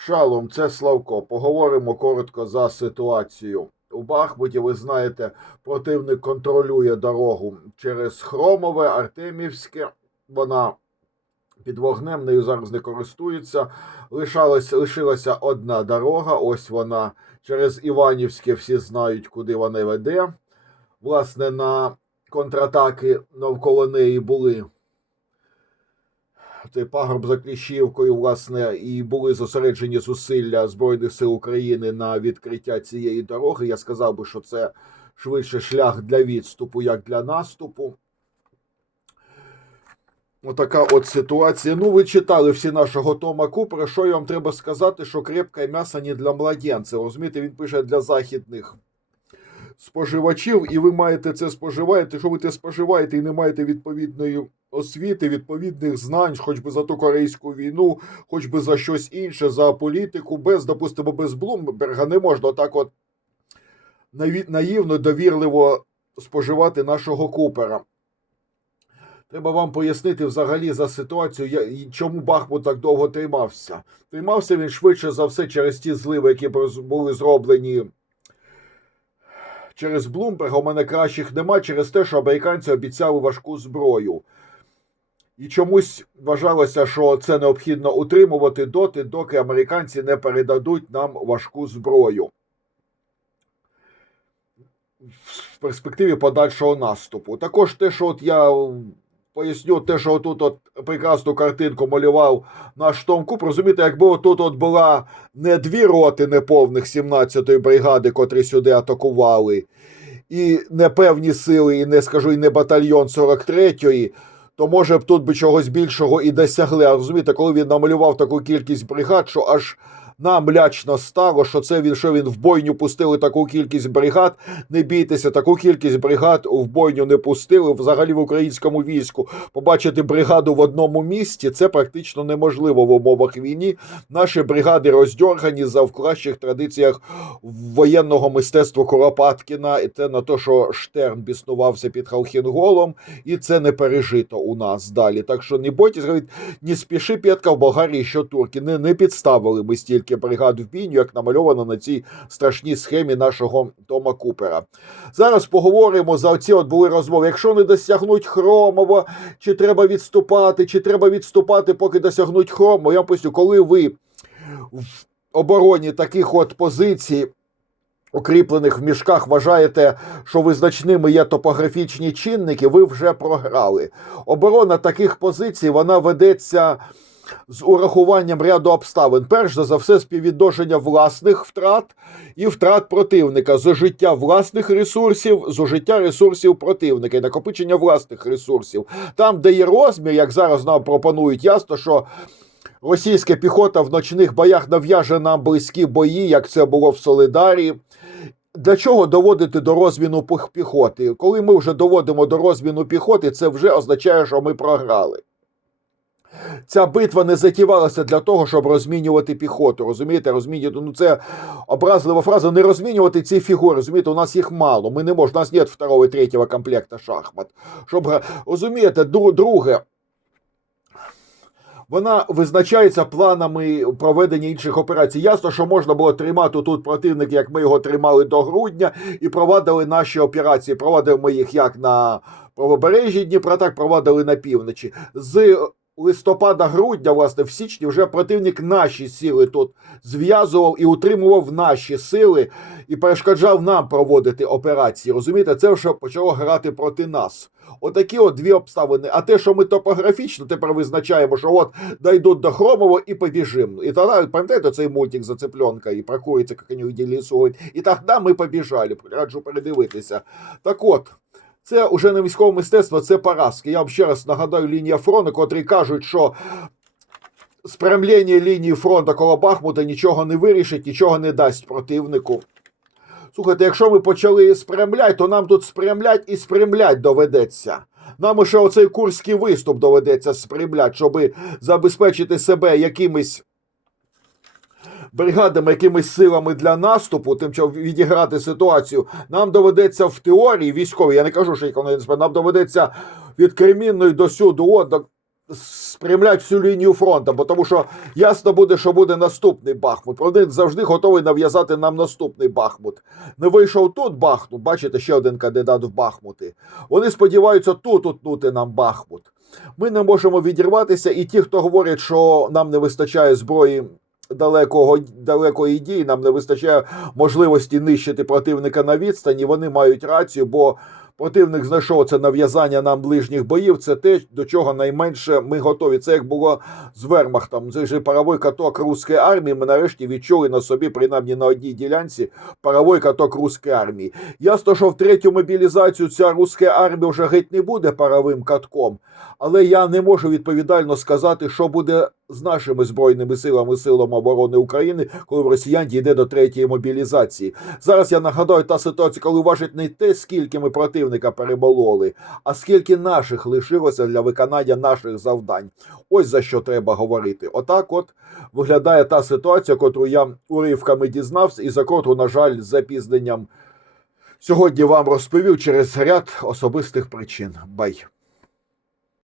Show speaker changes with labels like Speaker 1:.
Speaker 1: Шалом, це Славко. Поговоримо коротко за ситуацію. У Бахмуті, ви знаєте, противник контролює дорогу через Хромове, Артемівське. Вона під вогнем, нею зараз не користуються. Лишалась, лишилася одна дорога. Ось вона через Іванівське. Всі знають, куди вона веде. Власне, на контратаки навколо неї були пагорб за Кліщівкою, власне, і були зосереджені зусилля Збройних сил України на відкриття цієї дороги. Я сказав би, що це швидше шлях для відступу, як для наступу. Отака от ситуація. Ну, ви читали всі нашого Тома Купера. Що я вам треба сказати, що крепке м'ясо не для младенців. Розумієте, він пише для західних споживачів, і ви маєте це споживаєте. Що ви це споживаєте і не маєте відповідної освіти, відповідних знань, хоч би за ту корейську війну, хоч би за щось інше, за політику, без, допустимо, без Блумберга не можна так от наївно, довірливо споживати нашого Купера. Треба вам пояснити взагалі за ситуацію, чому Бахмут так довго тримався. Тримався він швидше за все через ті зливи, які були зроблені через Блумберга. У мене кращих нема через те, що американці обіцяли важку зброю. І чомусь вважалося, що це необхідно утримувати доти, доки американці не передадуть нам важку зброю в перспективі подальшого наступу. Також те, що от я поясню, те, що отут от прекрасну картинку малював наш Том Куп, розумієте, якби отут от була не дві роти неповних 17-ї бригади, котрі сюди атакували, і не певні сили, і не скажу, і не батальйон 43-ї, то може б тут би чогось більшого і досягли. А розумієте, коли він намалював таку кількість бригад, що аж нам лячно стало, що це він, що він в бойню пустили таку кількість бригад. Не бійтеся, таку кількість бригад в бойню не пустили. Взагалі в українському війську побачити бригаду в одному місті це практично неможливо в умовах війни. Наші бригади роздьоргані за в кращих традиціях воєнного мистецтва Куропаткіна. І це на те, що Штерн біснувався під Халхінголом, і це не пережито у нас далі. Так що не бойтесь, не спіши Петка в Болгарії, що турки. Не, не підставили ми стільки бригад в бійню, як намальовано на цій страшній схемі нашого Тома Купера. Зараз поговоримо за оці от були розмови. Якщо не досягнуть Хромова, чи треба відступати, чи треба відступати, поки досягнуть Хромова. Я поясню, коли ви в обороні таких от позицій. Укріплених в мішках вважаєте, що визначними є топографічні чинники, ви вже програли. Оборона таких позицій вона ведеться з урахуванням ряду обставин. Перш за все, співвідношення власних втрат і втрат противника, зужиття власних ресурсів, зужиття ресурсів противника і накопичення власних ресурсів. Там, де є розмір, як зараз нам пропонують, ясно, що. Російська піхота в ночних боях нав'яже нам близькі бої, як це було в Солидарі. Для чого доводити до розміну піхоти? Коли ми вже доводимо до розміну піхоти, це вже означає, що ми програли. Ця битва не затівалася для того, щоб розмінювати піхоту. Розумієте, розмінювати. Ну це образлива фраза. Не розмінювати ці фігури. Розумієте, у нас їх мало. Ми не можемо. У нас нет второго і третього комплекта шахмат. Щоб розумієте, друге. Вона визначається планами проведення інших операцій. Ясно, що можна було тримати тут противник, як ми його тримали до грудня, і провадили наші операції. Провадили ми їх як на правобережжі Дніпра, так провадили на півночі. З листопада-грудня, власне, в січні вже противник наші сили тут зв'язував і утримував наші сили і перешкоджав нам проводити операції. Розумієте, це вже почало грати проти нас. Отакі от дві обставини. А те, що ми топографічно тепер визначаємо, що от дойдуть до Хромова і побіжимо. І тоді, пам'ятаєте, цей мультик за цыпленка і про куриця, як вони ділісують. І тоді ми побіжали. Раджу передивитися. Так от. Це вже не військове мистецтво, це поразки. Я вам ще раз нагадаю лінія фронту, котрі кажуть, що спрямлення лінії фронту коло Бахмута нічого не вирішить, нічого не дасть противнику. Слухайте, якщо ми почали спрямляти, то нам тут спрямлять і спрямлять доведеться. Нам ще оцей курський виступ доведеться спрямляти, щоб забезпечити себе якимись бригадами, якимись силами для наступу, тим часом відіграти ситуацію. Нам доведеться в теорії військовій, я не кажу, що їх нам доведеться від Кремінної до сюди, от, до спрямлять всю лінію фронту, бо тому що ясно буде, що буде наступний Бахмут. Вони завжди готові нав'язати нам наступний Бахмут. Не вийшов тут Бахмут, бачите, ще один кандидат в Бахмути. Вони сподіваються тут утнути нам Бахмут. Ми не можемо відірватися, і ті, хто говорять, що нам не вистачає зброї далекого далекої дії, нам не вистачає можливості нищити противника на відстані. Вони мають рацію, бо противник знайшов це нав'язання нам ближніх боїв. Це те, до чого найменше ми готові. Це як було з Вермахтом. Це ж паровий каток руської армії. Ми нарешті відчули на собі, принаймні на одній ділянці, паровий каток руської армії. Ясно, що в третю мобілізацію ця руська армія вже геть не буде паровим катком. Але я не можу відповідально сказати, що буде з нашими збройними силами силами оборони України, коли в росіян дійде до третьої мобілізації. Зараз я нагадаю та ситуація, коли важить не те, скільки ми противника перебололи, а скільки наших лишилося для виконання наших завдань. Ось за що треба говорити. Отак, от виглядає та ситуація, котру я уривками дізнався, і за котру, на жаль, з запізненням сьогодні вам розповів через ряд особистих причин. Бай.